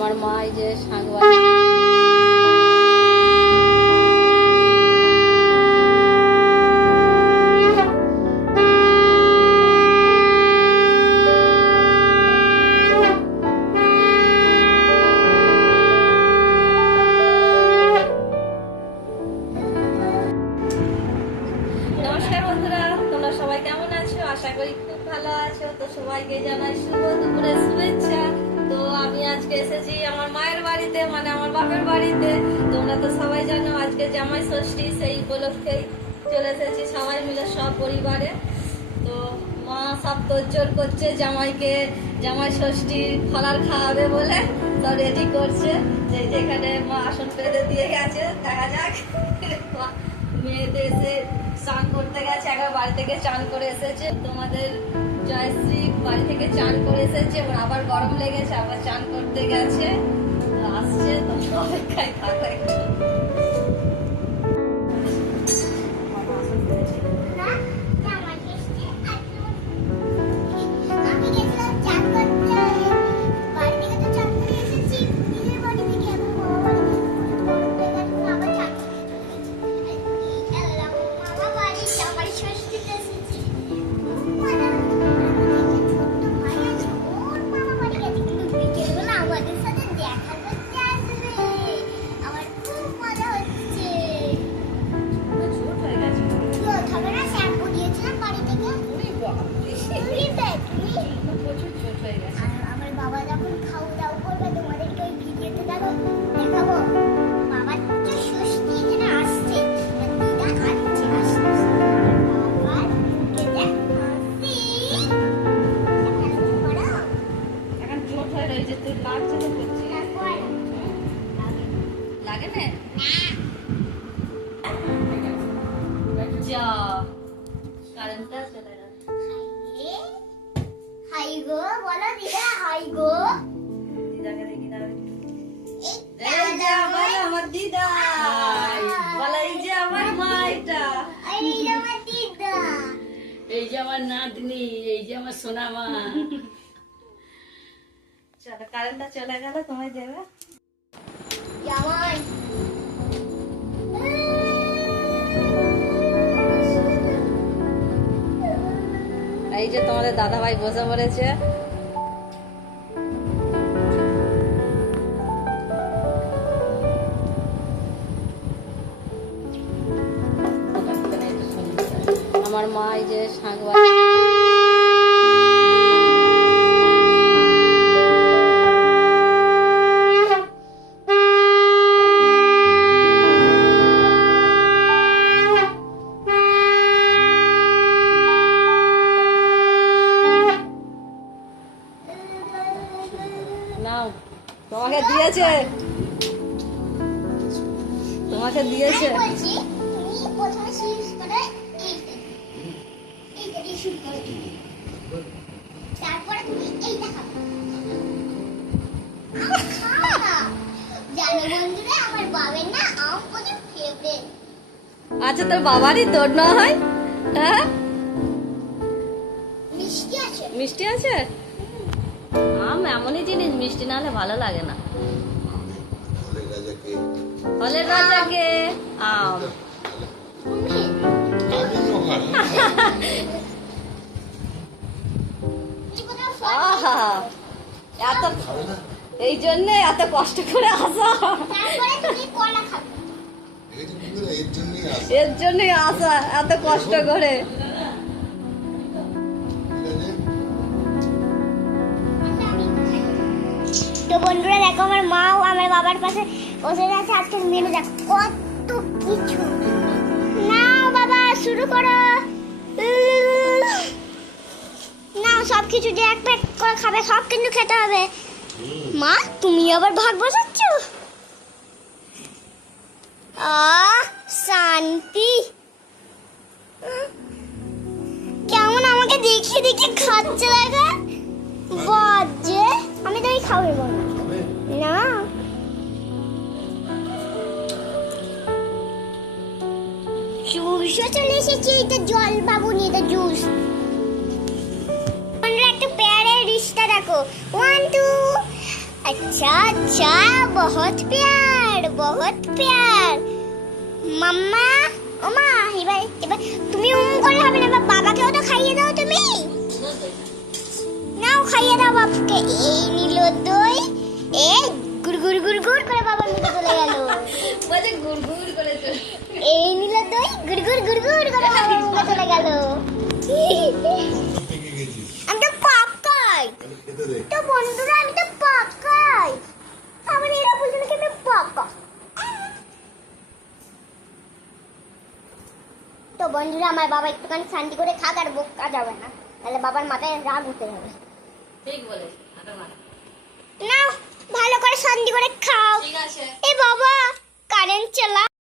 আমার মা এই যে শাক নমস্কার বন্ধুরা, তোমরা সবাই কেমন আছো? আশা করি খুব ভালো আছো। তো সবাইকে জানাই শুভ দুপুরের শুভেচ্ছা। তো আমি আজকে এসেছি আমার মায়ের বাড়িতে, মানে আমার বাপের বাড়িতে। তোমরা তো সবাই জানো আজকে জামাই ষষ্ঠী, সেই উপলক্ষেই চলে এসেছি সবাই মিলে সব পরিবারে। তো মা সব তোড়জোড় করছে জামাইকে, জামাই ষষ্ঠী ফলার খাওয়াবে বলে সব রেডি করছে। যেখানে মা আসন পেতে দিয়ে গেছে, দেখা যাক। মেয়েদের এসে চান করতে গেছে, একবার বাড়ি থেকে চান করে এসেছে। তোমাদের জয়শ্রী বাড়ি থেকে চান করে এসেছে, আবার গরম লেগেছে, আবার চান করতে গেছে, আসছে। তো অপেক্ষায় থাকো একটু। আমার বাবা যখন খাওয়া দাওয়া করবে তোমাদেরকে ওই ভিডিওতে দেখাবো। বাবার তো ষষ্ঠী এখানে আসছে, দিদা আসছে বাবার খেতে আসি। এখন জোট হয়ে রয়েছে, তুই লাগছে তো করছিস, লাগে না? যা কারেন্টটা চলে গেল। হাই গো বলো দিদা, হাই গো। দিদাকে দেখি দাও। এই এই যে আমার দিদা, বলো এই যে আমার মা, এটা এই আমার দিদা, এই যে আমার নাতনি, এই যে আমার সোনা মা। চলো কারেন্টটা চলে গেল, তোমায় দেবে। জামাই এই যে তোমাদের দাদা ভাই বসে পড়েছে। আমার মা এই যে শাক নাও, তোমাকে দিয়েছে, তোমাকে দিয়েছে। আমি বলছি তুমি প্রথমে শেষ করে এইটা দিয়ে শুরু করো, তারপরে তুমি এইটা খাবে। আম খাও না। জানো বন্ধুরা, আমার বাবার না আম প্রচুর ফেভারিট। আচ্ছা, তোর বাবারই, তোর না হয়? হ্যাঁ, মিষ্টি আছে। মিষ্টি আছে। আম এমনই জিনিস, মিষ্টি না হলে ভালো লাগে না। ফলের রাজাকে আম। তুমি কোথাও ফল আহা, এত এই জন্যে এত কষ্ট করে আসা, তারপরে তুমি কলা খাবে। এর জন্যই আসা এত কষ্ট করে। তো বন্ধুরা দেখো, আমার মাও আমার বাবার পাশে বসে আছে। আজকের মেনু দেখো কত কিছু। নাও বাবা শুরু করো। নাও সব কিছু যে এক প্যাক করে খাবে, সব কিন্তু খেতে হবে। মা তুমি আবার ভাগ বসাচ্ছ? শান্তি। কেমন আমাকে দেখিয়ে দেখিয়ে খাচ্ছে লাগে বাজে। আমি তো এই খাবো না। জুসও চলে এসেছে। এটা জল বাবুনি, এটা জুস। একটা পেয়ারের রিশটা দেখো, 1 2 अच्छा अच्छा बहुत प्यार মাম্মা ওমা এবার তুমি করে হবে না, এবার বাবাকেও তো খাইয়ে দাও তুমি। নাও খাইয়ে দাও বাবাকে। এই নিল দই, এই গুড় গুড় করে বাবার মুখে চলে গেল। বলছে গুড়গুড় করে চলে। এই নিল দই, গুড় করে বাবার মুখে চলে গেল। আমি তো পাকাই তো বন্ধুরা, আমি তো পাকাই। আমার এরা বলছে নাকি আমি পাকা। তো বন্ধুরা, আমার বাবা একটুখানি শান্তি করে খাক, আর বোকা যাবে না, তাহলে বাবার মাথায় রাগ উঠে যাবে। ঠিক বলে হাঁটা মারা। নাও ভালো করে শান্তি করে খাও। ঠিক আছে। এ বাবা কারেন্ট চালা।